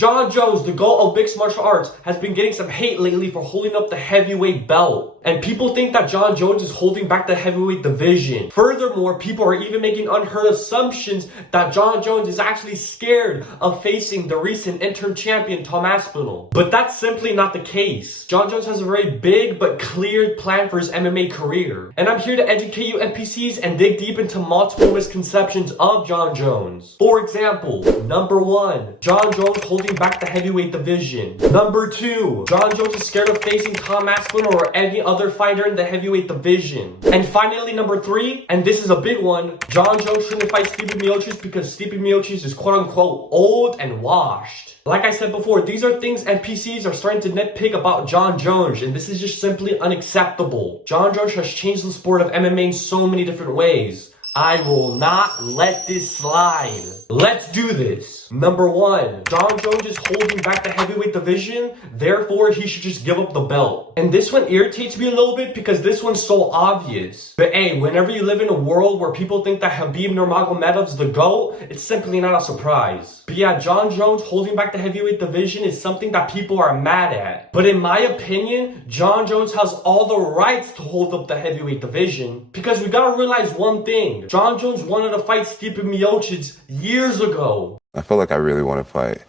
Jon Jones, the GOAT of mixed martial arts, has been getting some hate lately for holding up the heavyweight belt. And people think that Jon Jones is holding back the heavyweight division. Furthermore, people are even making unheard assumptions that Jon Jones is actually scared of facing the recent interim champion Tom Aspinall. But that's simply not the case. Jon Jones has a very big but clear plan for his MMA career. And I'm here to educate you NPCs and dig deep into multiple misconceptions of Jon Jones. For example, number 1, Jon Jones holding back the heavyweight division. Number 2, Jon Jones is scared of facing Tom Aspinall or any other fighter in the heavyweight division. And finally, number 3, and this is a big one, Jon Jones shouldn't fight Stipe Miocic because Stipe Miocic is quote-unquote old and washed. Like I said before, these are things NPCs are starting to nitpick about Jon Jones, and this is just simply unacceptable. Jon Jones has changed the sport of MMA in so many different ways. I will not let this slide. Let's do this. Number 1, Jon Jones is holding back the heavyweight division, therefore he should just give up the belt. And this one irritates me a little bit because this one's so obvious. But hey, whenever you live in a world where people think that Khabib Nurmagomedov's the GOAT, it's simply not a surprise. But yeah, Jon Jones holding back the heavyweight division is something that people are mad at. But in my opinion, Jon Jones has all the rights to hold up the heavyweight division because we gotta realize one thing. Jon Jones wanted to fight Stipe Miocic years ago. I feel like I really want to fight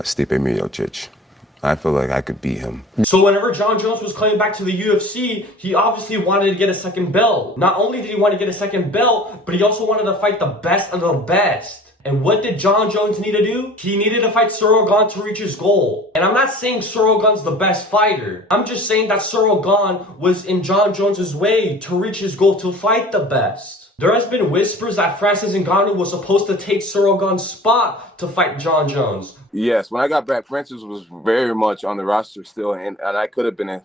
Stipe Miocic. I feel like I could beat him. So whenever Jon Jones was coming back to the UFC, he obviously wanted to get a second belt. Not only did he want to get a second belt, but he also wanted to fight the best of the best. And what did Jon Jones need to do? He needed to fight Ciryl Gane to reach his goal. And I'm not saying Ciryl Gane's the best fighter. I'm just saying that Ciryl Gane was in Jon Jones' way to reach his goal to fight the best. There has been whispers that Francis Ngannou was supposed to take Ciryl Gane's spot to fight Jon Jones. Yes, when I got back, Francis was very much on the roster still, and I could have been in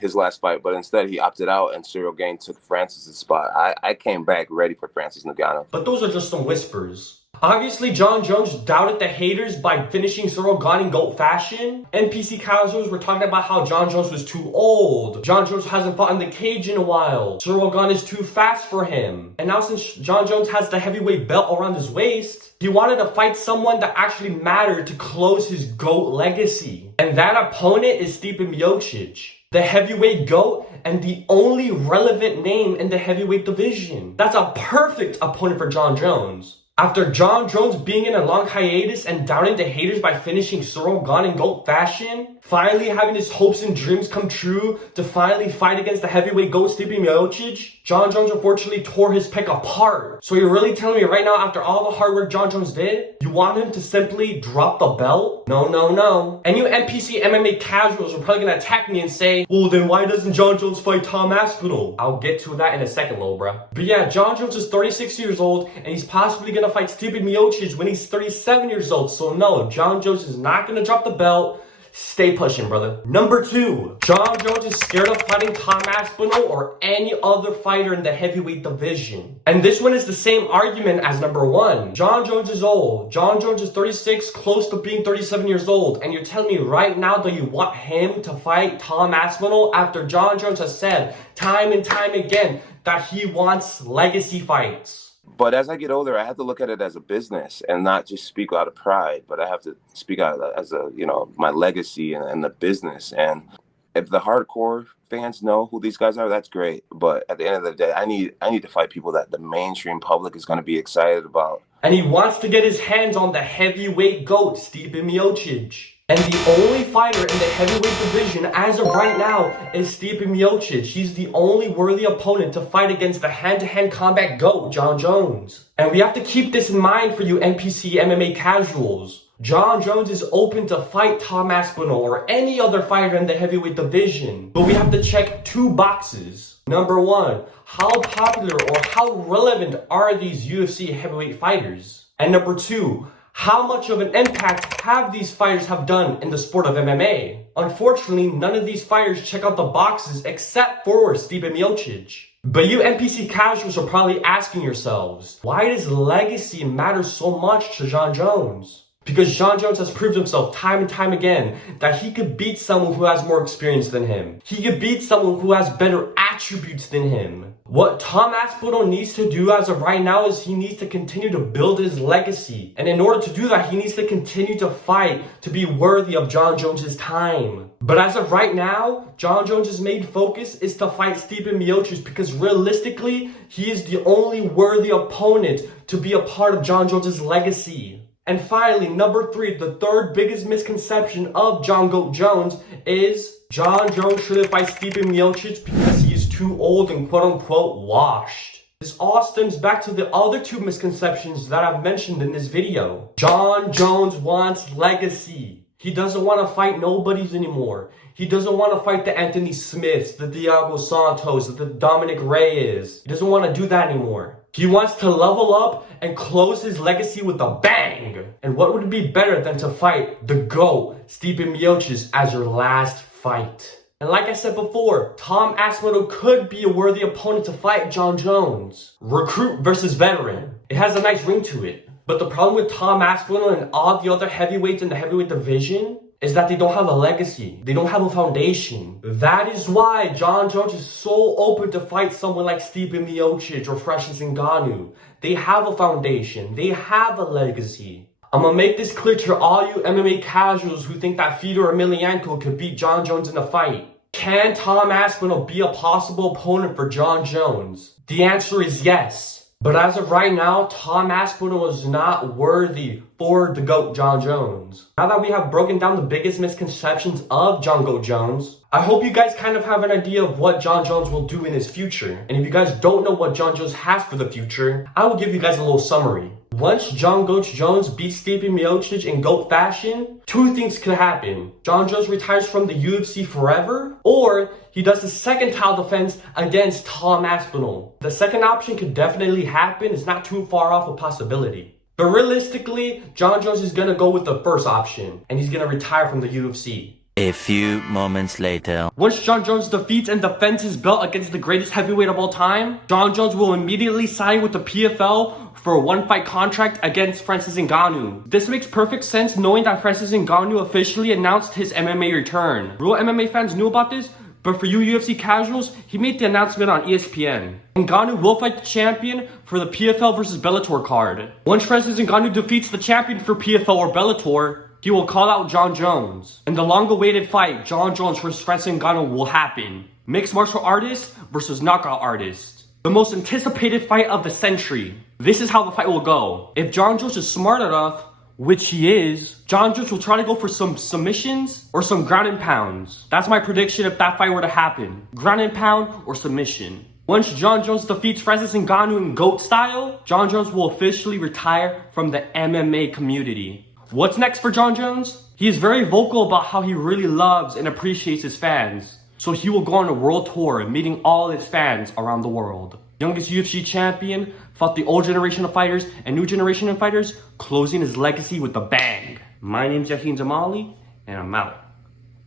his last fight, but instead he opted out and Ciryl Gane took Francis' spot. I came back ready for Francis Ngannou. But those are just some whispers. Obviously, Jon Jones doubted the haters by finishing Ciryl Gane in GOAT fashion. NPC casuals were talking about how Jon Jones was too old. Jon Jones hasn't fought in the cage in a while. Ciryl Gane is too fast for him. And now since Jon Jones has the heavyweight belt around his waist, he wanted to fight someone that actually mattered to close his GOAT legacy. And that opponent is Stipe Miocic, the heavyweight GOAT and the only relevant name in the heavyweight division. That's a perfect opponent for Jon Jones. After Jon Jones being in a long hiatus and doubting the haters by finishing Ciryl Gane in GOAT fashion, finally having his hopes and dreams come true to finally fight against the heavyweight GOAT Stipe Miocic, Jon Jones unfortunately tore his pec apart. So you're really telling me right now, after all the hard work Jon Jones did, you want him to simply drop the belt? No, no, no. And you NPC MMA casuals are probably gonna attack me and say, well then why doesn't Jon Jones fight Tom Aspinall? I'll get to that in a second, little bruh. But yeah, Jon Jones is 36 years old and he's possibly gonna fight Stipe Miocic when he's 37 years old. So no, Jon Jones is not gonna drop the belt. Stay pushing, brother. Number 2, Jon Jones is scared of fighting Tom Aspinall or any other fighter in the heavyweight division. And this one is the same argument as number 1. Jon Jones is old. Jon Jones is 36, close to being 37 years old. And you're telling me right now that you want him to fight Tom Aspinall after Jon Jones has said time and time again that he wants legacy fights. But as I get older, I have to look at it as a business and not just speak out of pride, but I have to speak out as a, my legacy and the business. And if the hardcore fans know who these guys are, that's great. But at the end of the day, I need to fight people that the mainstream public is going to be excited about. And he wants to get his hands on the heavyweight GOAT, Stipe Miocic. And the only fighter in the heavyweight division as of right now is Stipe Miocic. He's the only worthy opponent to fight against the hand-to-hand combat GOAT, Jon Jones. And we have to keep this in mind for you NPC MMA casuals. Jon Jones is open to fight Tom Aspinall or any other fighter in the heavyweight division. But we have to check 2 boxes. Number 1, how popular or how relevant are these UFC heavyweight fighters? And number 2, how much of an impact have these fighters have done in the sport of MMA? Unfortunately, none of these fighters check out the boxes except for Stipe Miocic. But you NPC casuals are probably asking yourselves, why does legacy matter so much to Jon Jones? Because Jon Jones has proved himself time and time again that he could beat someone who has more experience than him. He could beat someone who has better attributes than him. What Tom Aspinall needs to do as of right now is he needs to continue to build his legacy. And in order to do that, he needs to continue to fight to be worthy of Jon Jones' time. But as of right now, Jon Jones' main focus is to fight Stipe Miocic because realistically, he is the only worthy opponent to be a part of Jon Jones' legacy. And finally, number 3, the third biggest misconception of Jon Goat Jones is Jon Jones shouldn't fight Stipe Miocic because he is too old and quote-unquote washed. This all stems back to the other 2 misconceptions that I've mentioned in this video. Jon Jones wants legacy. He doesn't want to fight nobodies anymore. He doesn't want to fight the Anthony Smiths, the Thiago Santos, the Dominic Reyes. He doesn't want to do that anymore. He wants to level up and close his legacy with a bang. And what would be better than to fight the GOAT, Stipe Miocic, as your last fight? And like I said before, Tom Aspinall could be a worthy opponent to fight Jon Jones. Recruit versus veteran. It has a nice ring to it. But the problem with Tom Aspinall and all the other heavyweights in the heavyweight division is that they don't have a legacy. They don't have a foundation. That is why Jon Jones is so open to fight someone like Stipe Miocic or Francis Ngannou. They have a foundation. They have a legacy. I'm gonna make this clear to all you MMA casuals who think that Fedor Emelianenko could beat Jon Jones in a fight. Can Tom Aspinall be a possible opponent for Jon Jones? The answer is yes. But as of right now, Tom Aspinall is not worthy for the GOAT Jon Jones. Now that we have broken down the biggest misconceptions of Jon Goat Jones, I hope you guys kind of have an idea of what Jon Jones will do in his future. And if you guys don't know what Jon Jones has for the future, I will give you guys a little summary. Once Jon Goat Jones beats Stipe Miocic in GOAT fashion, 2 things could happen. Jon Jones retires from the UFC forever, or he does the second title defense against Tom Aspinall. The second option could definitely happen. It's not too far off a possibility. But realistically, Jon Jones is going to go with the first option, and he's going to retire from the UFC. A few moments later. Once Jon Jones defeats and defends his belt against the greatest heavyweight of all time, Jon Jones will immediately sign with the PFL for a 1-fight contract against Francis Ngannou. This makes perfect sense knowing that Francis Ngannou officially announced his MMA return. Real MMA fans knew about this, but for you UFC casuals, he made the announcement on ESPN. Ngannou will fight the champion for the PFL versus Bellator card. Once Francis Ngannou defeats the champion for PFL or Bellator, he will call out Jon Jones. And the long-awaited fight, Jon Jones versus Francis Ngannou, will happen. Mixed martial artist versus knockout artist. The most anticipated fight of the century. This is how the fight will go. If Jon Jones is smart enough, which he is, Jon Jones will try to go for some submissions or some ground and pounds. That's my prediction if that fight were to happen. Ground and pound or submission. Once Jon Jones defeats Francis Ngannou in GOAT style, Jon Jones will officially retire from the MMA community. What's next for Jon Jones? He is very vocal about how he really loves and appreciates his fans. So he will go on a world tour, meeting all his fans around the world. Youngest UFC champion, fought the old generation of fighters and new generation of fighters, closing his legacy with a bang. My name's Yahin Zamali, and I'm out.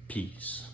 Peace.